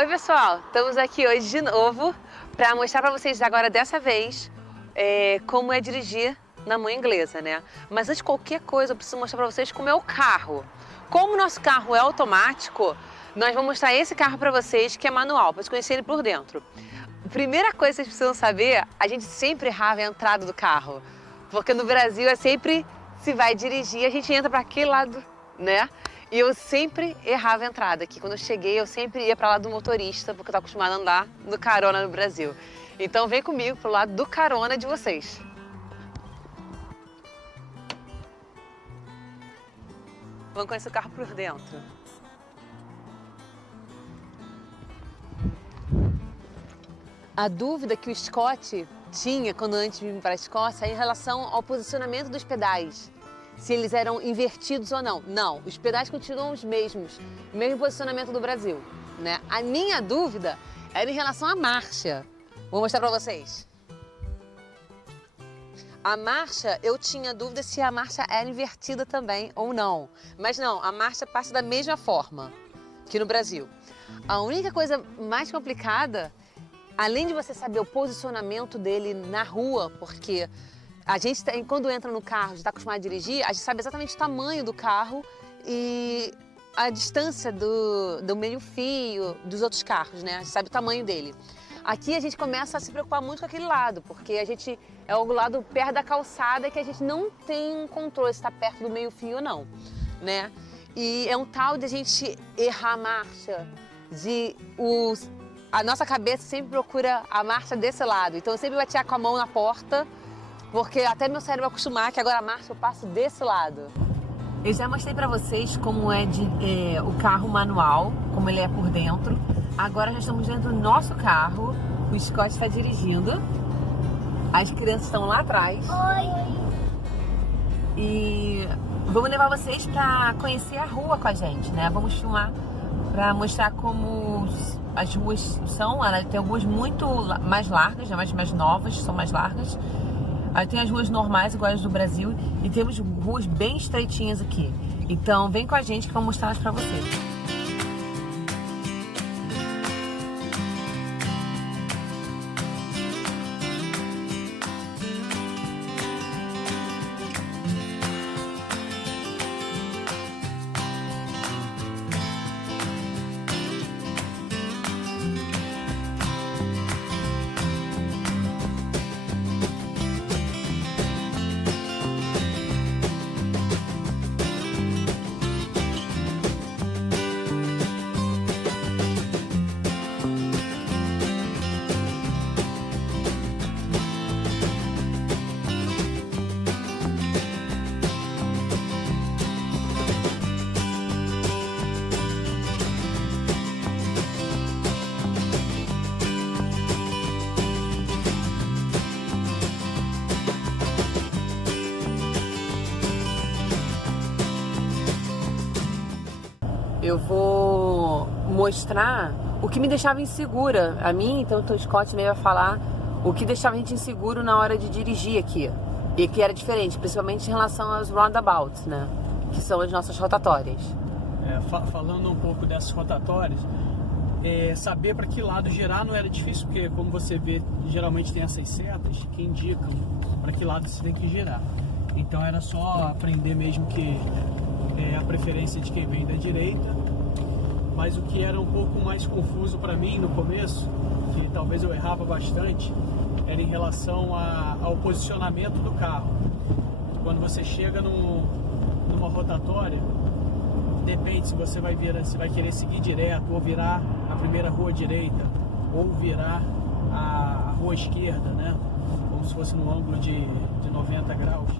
Oi pessoal, estamos aqui hoje de novo para mostrar para vocês agora dessa vez como é dirigir na mão inglesa, né? Mas antes de qualquer coisa eu preciso mostrar para vocês como é o carro. Como o nosso carro é automático, nós vamos mostrar esse carro para vocês que é manual, para vocês conhecerem ele por dentro. Primeira coisa que vocês precisam saber, a gente sempre errava a entrada do carro, porque no Brasil é sempre, se vai dirigir, a gente entra para aquele lado, né? E eu sempre errava a entrada aqui. Quando eu cheguei, eu sempre ia para lá do motorista, porque eu estava acostumada a andar no carona no Brasil. Então vem comigo pro lado do carona de vocês. Vamos conhecer o carro por dentro. A dúvida que o Scott tinha quando antes de vir para a Escócia é em relação ao posicionamento dos pedais. Se eles eram invertidos ou não. Não, os pedais continuam os mesmos, o mesmo posicionamento do Brasil, né? A minha dúvida era em relação à marcha. Vou mostrar para vocês. A marcha, eu tinha dúvida se a marcha era invertida também ou não. Mas não, a marcha passa da mesma forma que no Brasil. A única coisa mais complicada, além de você saber o posicionamento dele na rua, porque a gente, quando entra no carro, já está acostumado a dirigir, a gente sabe exatamente o tamanho do carro e a distância do meio-fio dos outros carros, né? A gente sabe o tamanho dele. Aqui a gente começa a se preocupar muito com aquele lado, porque a gente é o lado perto da calçada que a gente não tem um controle se está perto do meio-fio ou não, né? E é um tal de a gente errar a marcha, a nossa cabeça sempre procura a marcha desse lado. Então eu sempre batia com a mão na porta, porque até meu cérebro acostumar que agora a marcha eu passo desse lado. Eu já mostrei pra vocês como é o carro manual, como ele é por dentro. Agora já estamos dentro do nosso carro, o Scott está dirigindo, as crianças estão lá atrás. Oi! E vamos levar vocês pra conhecer a rua com a gente, né? Vamos filmar pra mostrar como as ruas são. Ela tem algumas muito mais largas, né? mais novas, são mais largas. Aí tem as ruas normais, iguais do Brasil, e temos ruas bem estreitinhas aqui. Então vem com a gente que eu vou mostrar elas pra vocês. Eu vou mostrar o que me deixava insegura a mim, então o Scott veio a falar o que deixava a gente inseguro na hora de dirigir aqui. E que era diferente, principalmente em relação aos roundabouts, né? Que são as nossas rotatórias. Falando um pouco dessas rotatórias, saber para que lado girar não era difícil, porque como você vê, geralmente tem essas setas que indicam para que lado você tem que girar. Então era só aprender mesmo que a preferência de quem vem da direita, mas o que era um pouco mais confuso para mim no começo, que talvez eu errava bastante, era em relação ao posicionamento do carro. Quando você chega numa rotatória, depende se você vai querer seguir direto, ou virar a primeira rua direita, ou virar a rua esquerda, né? Como se fosse num ângulo de 90 graus.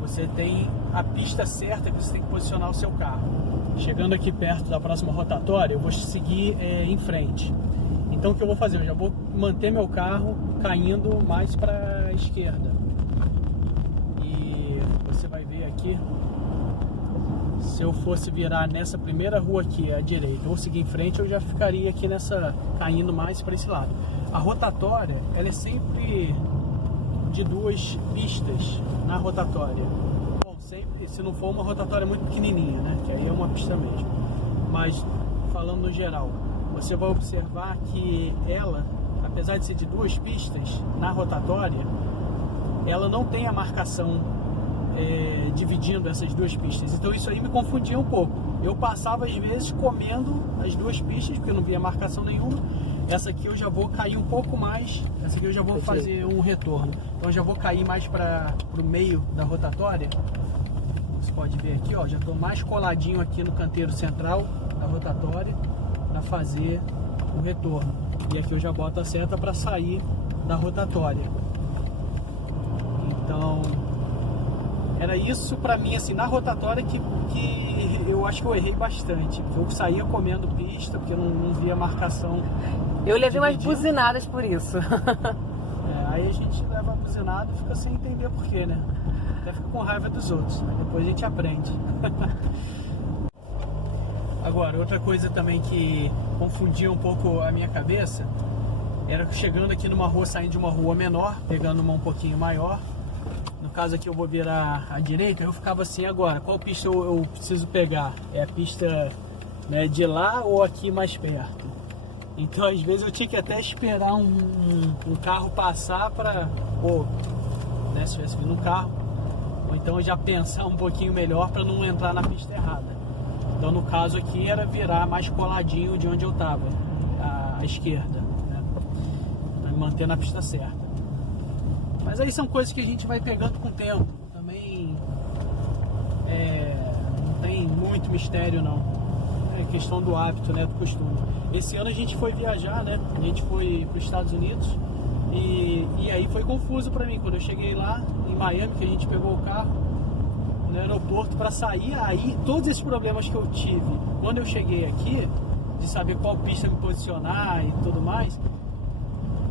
Você tem a pista certa que você tem que posicionar o seu carro. Chegando aqui perto da próxima rotatória, eu vou seguir em frente. Então o que eu vou fazer? Eu já vou manter meu carro caindo mais para a esquerda. E você vai ver aqui, se eu fosse virar nessa primeira rua aqui à direita ou seguir em frente, eu já ficaria aqui caindo mais para esse lado. A rotatória, ela é sempre de duas pistas na rotatória. Bom, sempre, se não for uma rotatória muito pequenininha, né? Que aí é uma pista mesmo. Mas, falando no geral, você vai observar que ela, apesar de ser de 2 pistas, na rotatória, ela não tem a marcação dividindo essas 2 pistas. Então isso aí me confundia um pouco. Eu passava às vezes comendo as 2 pistas, porque eu não via marcação nenhuma. Essa aqui eu já vou cair um pouco mais, essa aqui eu já vou fazer um retorno. Então eu já vou cair mais para o meio da rotatória. Você pode ver aqui, ó, já estou mais coladinho aqui no canteiro central da rotatória para fazer o retorno. E aqui eu já boto a seta para sair da rotatória. Então, era isso para mim, assim, na rotatória que eu acho que eu errei bastante. Eu saía comendo pista, porque eu não via marcação. Eu levei umas buzinadas por isso. Aí a gente leva a buzinada e fica sem entender porquê, né? Até fica com raiva dos outros, né? Depois a gente aprende. Agora, outra coisa também que confundia um pouco a minha cabeça era que chegando aqui numa rua, saindo de uma rua menor, pegando uma um pouquinho maior. No caso aqui eu vou virar à direita, eu ficava assim, agora, qual pista eu preciso pegar? É a pista, né, de lá ou aqui mais perto? Então às vezes eu tinha que até esperar um carro passar para, né, se tivesse vindo um carro, ou então já pensar um pouquinho melhor para não entrar na pista errada. Então no caso aqui era virar mais coladinho de onde eu estava, à esquerda, né, para manter na pista certa. Mas aí são coisas que a gente vai pegando com o tempo. Também não tem muito mistério não. É questão do hábito, né, do costume. Esse ano a gente foi viajar, né? A gente foi para os Estados Unidos e aí foi confuso para mim quando eu cheguei lá em Miami, que a gente pegou o carro no aeroporto para sair. Aí todos esses problemas que eu tive quando eu cheguei aqui, de saber qual pista me posicionar e tudo mais,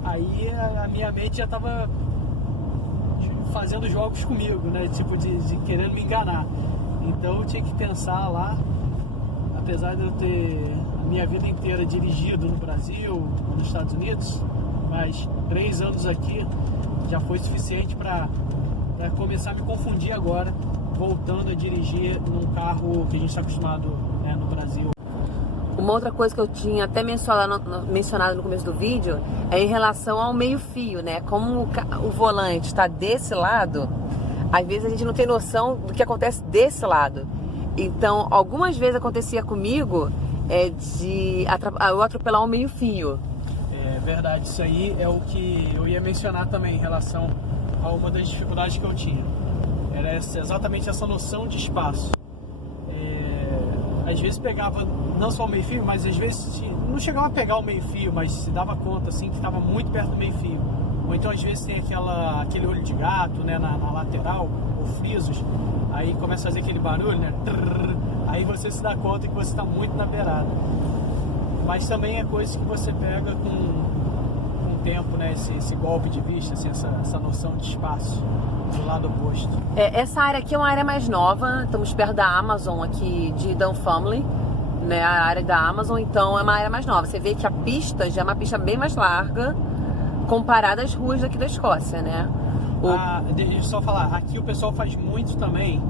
aí a minha mente já estava fazendo jogos comigo, né? Tipo de querendo me enganar. Então eu tinha que pensar lá, apesar de eu ter a minha vida inteira dirigido no Brasil, nos Estados Unidos, mas 3 anos aqui já foi suficiente para começar a me confundir agora, voltando a dirigir num carro que a gente está acostumado, né, no Brasil. Uma outra coisa que eu tinha até mencionado no começo do vídeo é em relação ao meio-fio, né? Como o volante está desse lado, às vezes a gente não tem noção do que acontece desse lado. Então, algumas vezes acontecia comigo de eu atropelar um meio-fio. É verdade, isso aí é o que eu ia mencionar também em relação a uma das dificuldades que eu tinha. Era exatamente essa noção de espaço. Às vezes pegava não só o meio-fio, mas às vezes não chegava a pegar o meio-fio, mas se dava conta assim que estava muito perto do meio-fio. Ou então às vezes tem aquele olho de gato, né, na lateral, ou frisos, aí começa a fazer aquele barulho, né? Aí você se dá conta que você está muito na beirada. Mas também é coisa que você pega com o tempo, né? Esse golpe de vista, assim, essa noção de espaço do lado oposto. Essa área aqui é uma área mais nova, estamos perto da Amazon aqui de Dunfermline, né? A área da Amazon, então é uma área mais nova. Você vê que a pista já é uma pista bem mais larga comparada às ruas daqui da Escócia, né? Deixa eu só falar, aqui o pessoal faz muito também,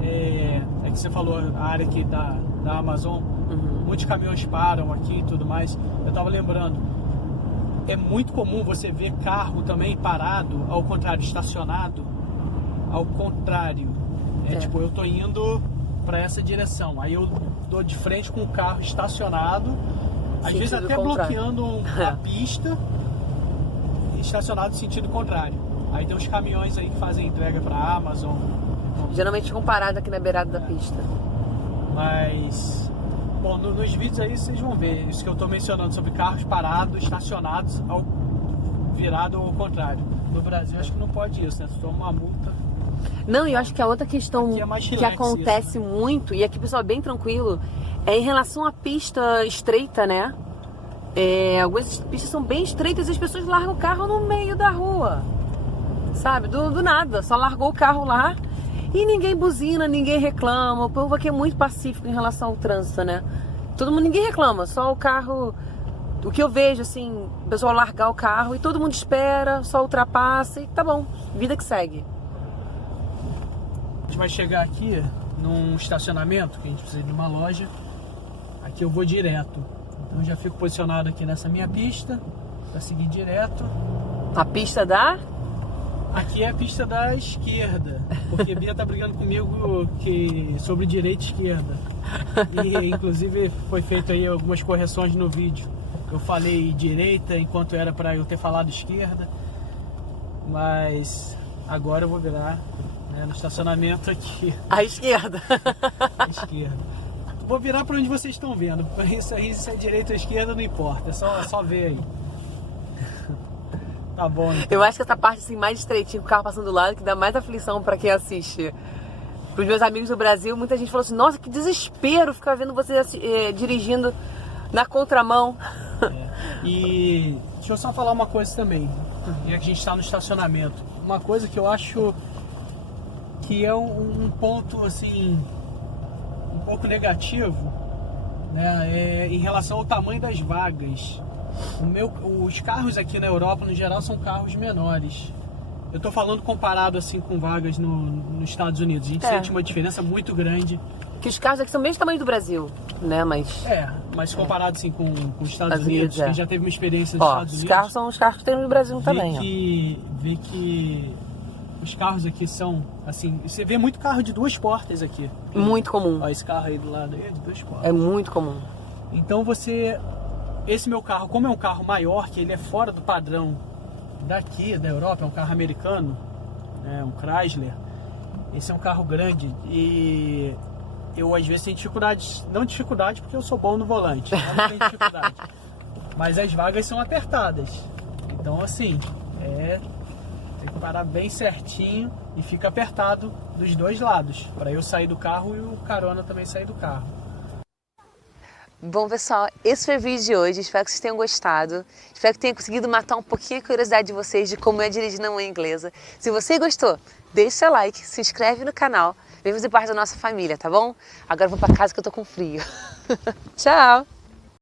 que você falou, a área aqui da Amazon, muitos caminhões param aqui e tudo mais. Eu tava lembrando, é muito comum você ver carro também parado, ao contrário, estacionado, ao contrário. Tipo, eu tô indo para essa direção, aí eu dou de frente com o carro estacionado, às vezes até bloqueando a pista, estacionado no sentido contrário. Aí tem uns caminhões aí que fazem entrega para a Amazon. Geralmente comparado aqui na beirada da pista. Mas, bom, nos vídeos aí vocês vão ver isso que eu estou mencionando sobre carros parados, estacionados, virado ao contrário. No Brasil acho que não pode isso, né? Se toma uma multa. Não, e eu acho que a outra questão que acontece isso, né? muito, e aqui o pessoal é bem tranquilo, é em relação à pista estreita, né? Algumas pistas são bem estreitas e as pessoas largam o carro no meio da rua. Sabe? Do nada, só largou o carro lá e ninguém buzina, ninguém reclama. O povo aqui é muito pacífico em relação ao trânsito, né? Ninguém reclama, só o carro. O que eu vejo, assim, o pessoal largar o carro e todo mundo espera, só ultrapassa e tá bom, vida que segue. A gente vai chegar aqui num estacionamento, que a gente precisa de uma loja. Aqui eu vou direto. Então já fico posicionado aqui nessa minha pista para seguir direto. A pista da? Aqui é a pista da esquerda, porque a Bia tá brigando comigo sobre direita e esquerda. E inclusive foi feito aí algumas correções no vídeo. Eu falei direita enquanto era para eu ter falado esquerda. Mas agora eu vou virar, né, no estacionamento aqui. À esquerda. À esquerda. Vou virar para onde vocês estão vendo. Isso aí, se é direita ou esquerda, não importa. É só ver aí. Tá bom, então. Eu acho que essa parte assim, mais estreitinha, com o carro passando do lado, que dá mais aflição pra quem assiste. Pros meus amigos do Brasil, muita gente falou assim, nossa, que desespero ficar vendo você dirigindo na contramão. E deixa eu só falar uma coisa também, já que a gente está no estacionamento. Uma coisa que eu acho que é um ponto assim, um pouco negativo, né, em relação ao tamanho das vagas. Os carros aqui na Europa, no geral, são carros menores. Eu tô falando comparado assim com vagas nos Estados Unidos. A gente sente uma diferença muito grande. Que os carros aqui são o mesmo tamanho do Brasil, né? Mas comparado assim com os Estados Unidos, quem já teve uma experiência nos Estados Unidos... Os carros são os carros que tem no Brasil também. Vê que os carros aqui são, assim... Você vê muito carro de 2 portas aqui. Muito comum. Ó, esse carro aí do lado aí é de 2 portas. É muito comum. Então esse meu carro, como é um carro maior, que ele é fora do padrão daqui, da Europa, é um carro americano, um Chrysler, esse é um carro grande e eu às vezes tenho dificuldade, não dificuldade porque eu sou bom no volante, não tenho dificuldade, mas as vagas são apertadas, então assim, tem que parar bem certinho e fica apertado dos 2 lados, para eu sair do carro e o carona também sair do carro. Bom, pessoal, esse foi o vídeo de hoje. Espero que vocês tenham gostado. Espero que tenha conseguido matar um pouquinho a curiosidade de vocês de como é dirigir na mãe inglesa. Se você gostou, deixa seu like, se inscreve no canal, vem fazer parte da nossa família, tá bom? Agora eu vou pra casa que eu tô com frio. Tchau!